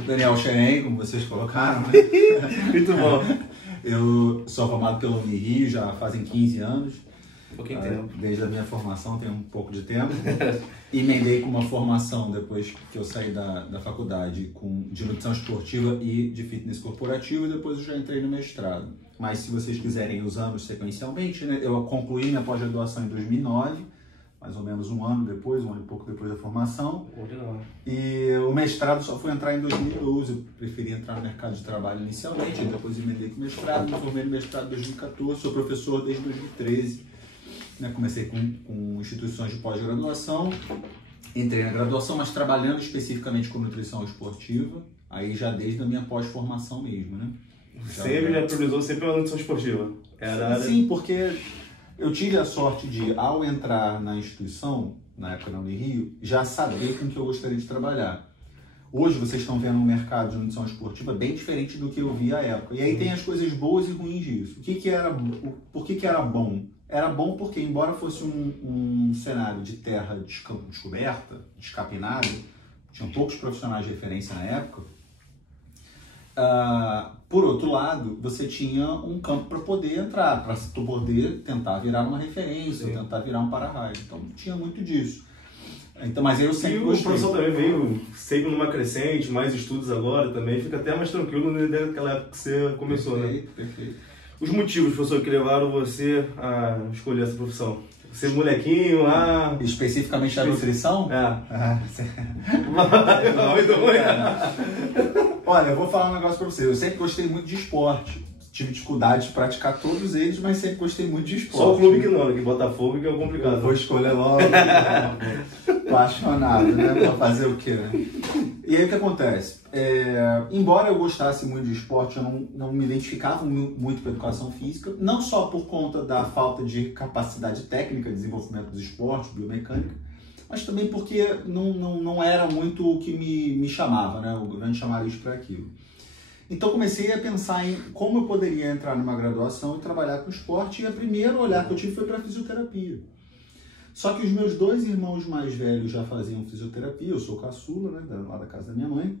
Daniel Xeren, como vocês colocaram, né? Muito bom. Eu sou formado pela Unirio já fazem 15 anos. Um pouquinho de tempo. Desde a minha formação, tem um pouco de tempo. Emendei com uma formação depois que eu saí da faculdade de nutrição esportiva e de fitness corporativo, e depois eu já entrei no mestrado. Mas se vocês quiserem os anos sequencialmente, né, eu concluí minha pós-graduação em 2009, mais ou menos um ano depois, um ano e pouco depois da formação. E o mestrado só foi entrar em 2012, eu preferi entrar no mercado de trabalho inicialmente, e depois emendei com o mestrado, me formei no mestrado em 2014, sou professor desde 2013. Né, comecei com instituições de pós-graduação, entrei na graduação, mas trabalhando especificamente com nutrição esportiva, aí já desde a minha pós-formação mesmo, né? Já priorizou sempre a nutrição esportiva? Sim, porque eu tive a sorte de, ao entrar na instituição, na época na Unirio, já saber com que eu gostaria de trabalhar. Hoje vocês estão vendo um mercado de nutrição esportiva bem diferente do que eu vi à época. E aí tem as coisas boas e ruins disso. Por que era bom? Era bom porque, embora fosse um cenário de terra descoberta, descapinada, tinham poucos profissionais de referência na época, por outro lado, você tinha um campo para poder entrar, para poder tentar virar uma referência, ou tentar virar um para-raio. Então, tinha muito disso. Então, mas eu sempre gostei. O professor também veio sempre numa crescente, mais estudos agora também, fica até mais tranquilo naquela época que você começou, perfeito, né? Perfeito. Os motivos, professor, que levaram você a escolher essa profissão? Você molequinho lá... Especificamente da nutrição? Muito ruim. Olha, eu vou falar um negócio pra você. Eu sempre gostei muito de esporte. Tive dificuldade de praticar todos eles, mas sempre gostei muito de esporte. Só o clube que não, que Botafogo que é o complicado. Eu vou escolher logo. Apaixonado, né? Pra fazer o quê, né? E aí o que acontece? Embora eu gostasse muito de esporte, eu não me identificava muito com a educação física, não só por conta da falta de capacidade técnica de desenvolvimento dos esportes, biomecânica, mas também porque não era muito o que me chamava, né? O grande chamariz para aquilo. Então comecei a pensar em como eu poderia entrar numa graduação e trabalhar com esporte, e o primeiro olhar que eu tive foi para fisioterapia. Só que os meus dois irmãos mais velhos já faziam fisioterapia, eu sou caçula, né, lá da casa da minha mãe.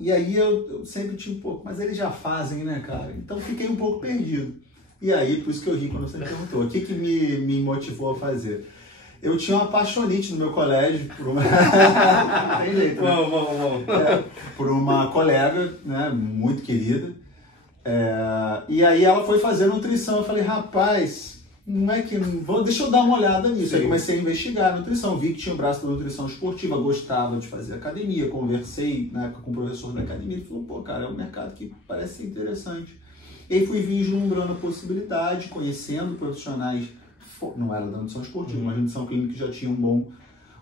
E aí eu sempre tive um pouco, mas eles já fazem, né, cara? Então fiquei um pouco perdido. E aí, por isso que eu ri quando você me perguntou, o que me motivou a fazer? Eu tinha uma paixonite no meu colégio por uma... Não tem jeito, né? Por uma colega, né, muito querida. E aí ela foi fazer nutrição. Eu falei, rapaz, não é que... deixa eu dar uma olhada nisso. Sim. Aí comecei a investigar a nutrição. Vi que tinha o braço da nutrição esportiva, gostava de fazer academia. Conversei na época com o professor da academia. Ele falou, pô, cara, é um mercado que parece ser interessante. E aí fui vislumbrando a possibilidade, conhecendo profissionais... Não era da nutrição esportiva, mas a nutrição clínica que já tinha um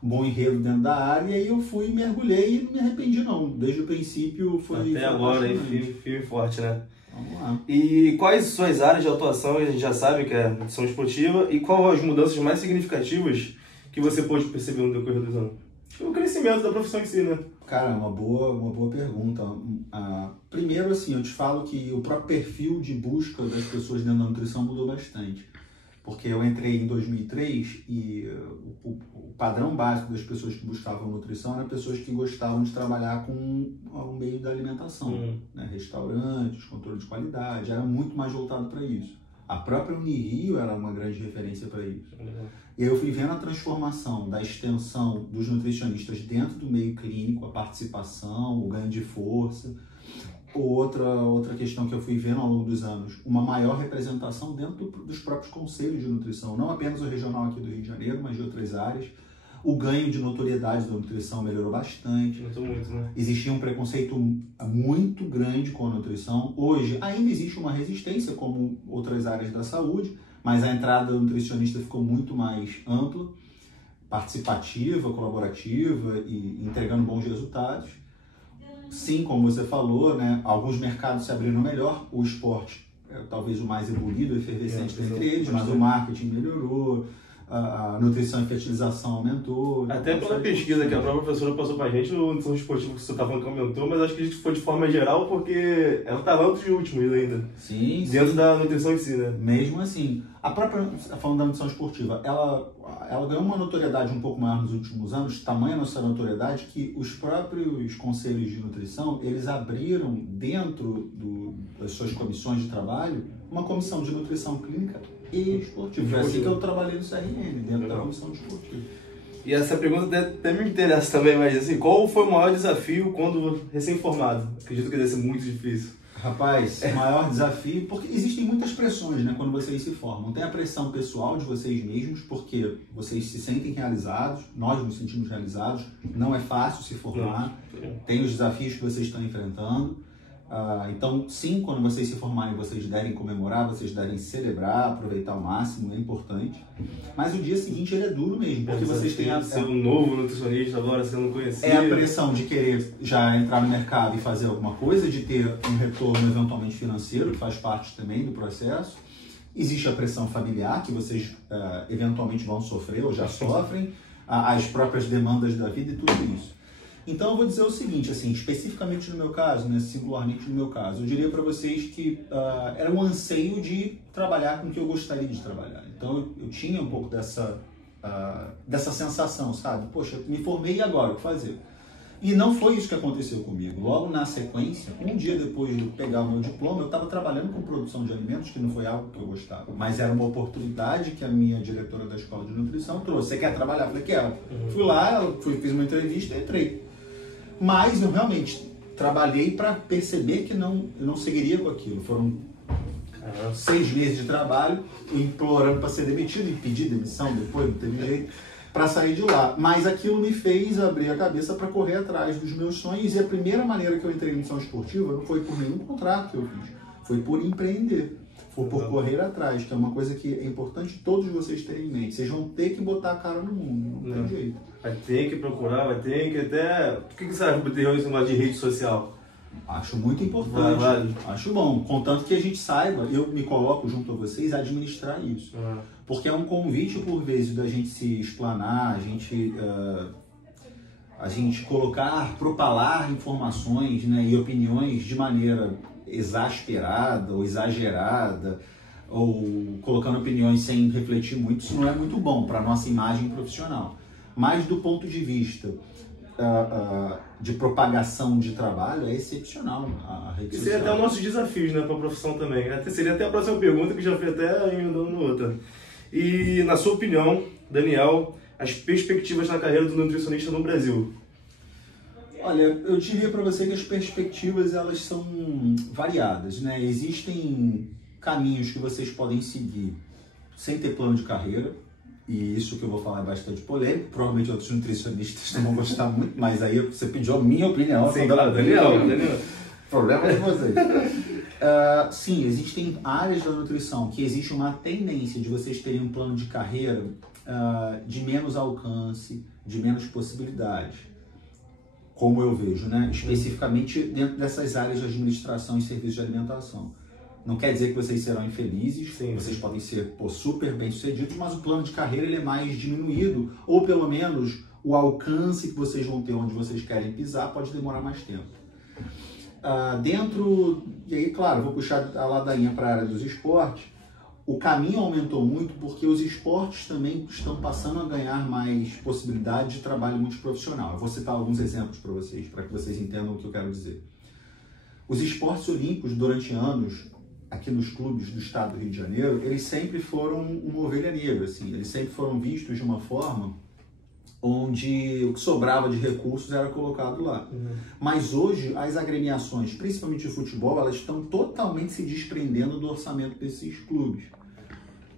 bom enredo dentro da área, e aí eu fui, mergulhei e não me arrependi não. Desde o princípio foi... Até agora, firme e forte, né? Vamos lá. E quais suas áreas de atuação, a gente já sabe que é nutrição esportiva, e quais as mudanças mais significativas que você pôde perceber no decorrer dos anos? O crescimento da profissão em si, né? Cara, uma boa pergunta. Primeiro, assim, eu te falo que o próprio perfil de busca das pessoas dentro da nutrição mudou bastante. Porque eu entrei em 2003 e o padrão básico das pessoas que buscavam nutrição eram pessoas que gostavam de trabalhar com o meio da alimentação, né? Restaurantes, controle de qualidade, era muito mais voltado para isso. A própria Unirio era uma grande referência para isso. E aí eu fui vendo a transformação da extensão dos nutricionistas dentro do meio clínico, a participação, o ganho de força. Outra questão que eu fui vendo ao longo dos anos, uma maior representação dentro dos próprios conselhos de nutrição, não apenas o regional aqui do Rio de Janeiro, mas de outras áreas. O ganho de notoriedade da nutrição melhorou bastante. Muito, né? Existia um preconceito muito grande com a nutrição. Hoje ainda existe uma resistência, como outras áreas da saúde, mas a entrada do nutricionista ficou muito mais ampla, participativa, colaborativa e entregando bons resultados. Sim, como você falou, né, alguns mercados se abriram melhor, o esporte é talvez o mais evoluído, efervescente entre eles, mas o marketing melhorou, a nutrição e fertilização aumentou. Até pela pesquisa que a própria professora passou pra gente, o nutrição esportiva que você tá falando que aumentou, mas acho que isso foi de forma geral porque ela tá lá entre os últimos ainda. Sim, dentro da nutrição em si, né? Mesmo assim, a própria, falando da nutrição esportiva, ela ganhou uma notoriedade um pouco maior nos últimos anos, tamanha nossa notoriedade que os próprios conselhos de nutrição, eles abriram dentro das suas comissões de trabalho uma comissão de nutrição clínica e esportiva. Foi assim que eu trabalhei no CRN, dentro da comissão de esportiva. E essa pergunta até me interessa também, mas assim, qual foi o maior desafio quando recém-formado? Acredito que deve ser muito difícil. Rapaz, o maior desafio, porque existem muitas pressões, né, quando vocês se formam. Tem a pressão pessoal de vocês mesmos, porque vocês se sentem realizados, nós nos sentimos realizados, não é fácil se formar, tem os desafios que vocês estão enfrentando. Então, sim, quando vocês se formarem, vocês devem comemorar, vocês devem celebrar, aproveitar ao máximo, é importante. Mas o dia seguinte ele é duro mesmo, porque vocês têm ser um novo nutricionista agora, sendo conhecido. É a pressão de querer já entrar no mercado e fazer alguma coisa, de ter um retorno eventualmente financeiro, que faz parte também do processo. Existe a pressão familiar, que vocês eventualmente vão sofrer ou já sofrem, as próprias demandas da vida e tudo isso. Então eu vou dizer o seguinte, assim, especificamente no meu caso, né, singularmente no meu caso, eu diria para vocês que era um anseio de trabalhar com o que eu gostaria de trabalhar. Então eu tinha um pouco dessa sensação, sabe? Poxa, eu me formei e agora, o que fazer? E não foi isso que aconteceu comigo. Logo na sequência, um dia depois de pegar o meu diploma, eu estava trabalhando com produção de alimentos, que não foi algo que eu gostava, mas era uma oportunidade que a minha diretora da escola de nutrição trouxe. Você quer trabalhar? Eu falei, quero. Fui lá, fiz uma entrevista e entrei. Mas eu realmente trabalhei para perceber que eu não seguiria com aquilo. Foram 6 meses de trabalho, implorando para ser demitido e pedir demissão depois, não teve jeito, para sair de lá. Mas aquilo me fez abrir a cabeça para correr atrás dos meus sonhos. E a primeira maneira que eu entrei em missão esportiva não foi por nenhum contrato que eu fiz, foi por empreender. Foi por correr atrás, que é uma coisa que é importante todos vocês terem em mente. Vocês vão ter que botar a cara no mundo, não tem jeito. Vai ter que procurar, vai ter que até... O que você acha esse negócio de rede social? Acho muito importante, acho bom. Contanto que a gente saiba, eu me coloco junto a vocês a administrar isso. Porque é um convite, por vezes, da gente se explanar, a gente propalar informações, né, e opiniões de maneira exasperada ou exagerada, ou colocando opiniões sem refletir muito. Isso não é muito bom para a nossa imagem profissional. Mas do ponto de vista de propagação de trabalho, é excepcional a rede social. Seria até o nosso desafio, né, para a profissão também. Seria até a próxima pergunta, que já foi até emendando no outra. E, na sua opinião, Daniel, as perspectivas na carreira do nutricionista no Brasil? Olha, eu diria para você que as perspectivas elas são variadas, né? Existem caminhos que vocês podem seguir sem ter plano de carreira, e isso que eu vou falar é bastante polêmico, provavelmente outros nutricionistas não vão gostar muito, mas aí você pediu a minha opinião. Sim, claro, Daniel. Problema de vocês. Sim, existem áreas da nutrição que existe uma tendência de vocês terem um plano de carreira de menos alcance, de menos possibilidades, como eu vejo, né? Especificamente dentro dessas áreas de administração e serviços de alimentação. Não quer dizer que vocês serão infelizes, sim, vocês podem ser super bem-sucedidos, mas o plano de carreira ele é mais diminuído, ou pelo menos o alcance que vocês vão ter onde vocês querem pisar pode demorar mais tempo. E aí, claro, vou puxar a ladainha para a área dos esportes. O caminho aumentou muito porque os esportes também estão passando a ganhar mais possibilidade de trabalho multiprofissional. Eu vou citar alguns exemplos para vocês, para que vocês entendam o que eu quero dizer. Os esportes olímpicos, durante anos, aqui nos clubes do estado do Rio de Janeiro, eles sempre foram uma ovelha negra, assim. Eles sempre foram vistos de uma forma onde o que sobrava de recursos era colocado lá. Mas hoje, as agremiações, principalmente de futebol, elas estão totalmente se desprendendo do orçamento desses clubes.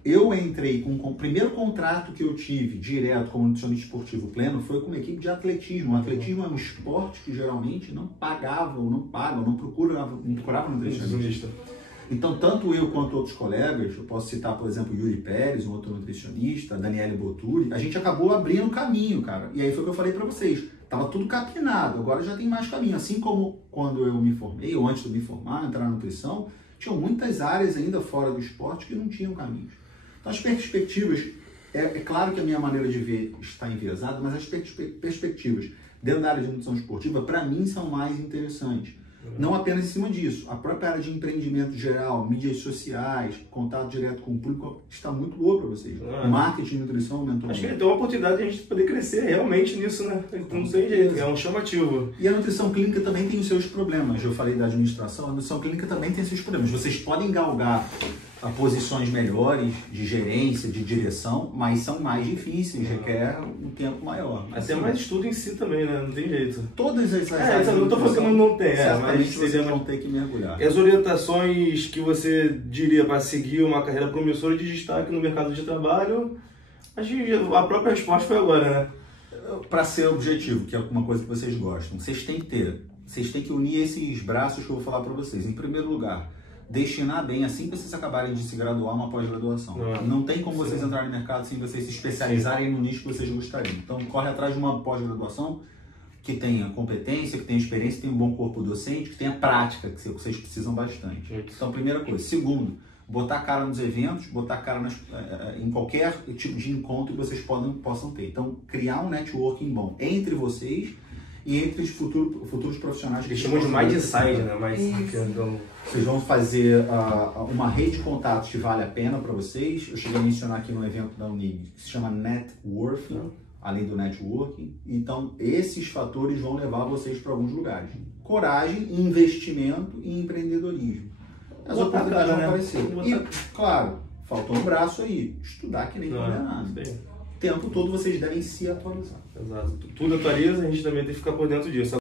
Eu entrei com o primeiro contrato que eu tive direto como nutricionista esportivo pleno foi com uma equipe de atletismo. O atletismo é um esporte que geralmente não pagava, ou não paga, ou não procurava nutricionista. Então, tanto eu quanto outros colegas, eu posso citar, por exemplo, Yuri Pérez, um outro nutricionista, Daniele Boturi, a gente acabou abrindo caminho, cara. E aí foi o que eu falei pra vocês. Tava tudo capinado, agora já tem mais caminho. Assim como quando eu me formei, ou antes de me formar, entrar na nutrição, tinham muitas áreas ainda fora do esporte que não tinham caminhos. Então, as perspectivas, É claro que a minha maneira de ver está enviesada, mas as perspectivas dentro da área de nutrição esportiva, para mim, são mais interessantes. Não apenas em cima disso, a própria área de empreendimento geral, mídias sociais, contato direto com o público, está muito boa para vocês. Marketing e nutrição aumentou. Acho que tem uma oportunidade de a gente poder crescer realmente nisso, né? Então não tem jeito, é um chamativo. E a nutrição clínica também tem os seus problemas. Eu falei da administração, a nutrição clínica também tem seus problemas. Vocês podem galgar a posições melhores de gerência, de direção, mas são mais difíceis, requer um tempo maior. Até mais estudo em si também, né? Não tem jeito. Todas essas áreas. Eu não estou falando que não tem, mas vocês vão ter que mergulhar. E as orientações que você diria para seguir uma carreira promissora de destaque no mercado de trabalho, acho que a própria resposta foi agora, né? Para ser objetivo, que é uma coisa que vocês gostam, vocês têm que unir esses braços que eu vou falar para vocês. Em primeiro lugar, destinar bem, assim que vocês acabarem de se graduar, uma pós-graduação. Não tem como vocês entrarem no mercado sem vocês se especializarem no nicho que vocês gostariam. Então, corre atrás de uma pós-graduação que tenha competência, que tenha experiência, que tenha um bom corpo docente, que tenha prática, que vocês precisam bastante. Então, primeira coisa. Segundo, botar a cara nos eventos, botar a cara em qualquer tipo de encontro que vocês possam ter. Então, criar um networking bom entre vocês e entre os futuros profissionais. Eles chamam de Mindside, né? Então... Vocês vão fazer uma rede de contatos que vale a pena para vocês. Eu cheguei a mencionar aqui no evento da Unig, que se chama Networking, além do networking. Então, esses fatores vão levar vocês para alguns lugares. Coragem, investimento e empreendedorismo. As oportunidades vão aparecer. E, claro, faltou um braço aí. Estudar que nem condenado. O tempo todo vocês devem se atualizar. Exato. Tudo atualiza, a gente também tem que ficar por dentro disso.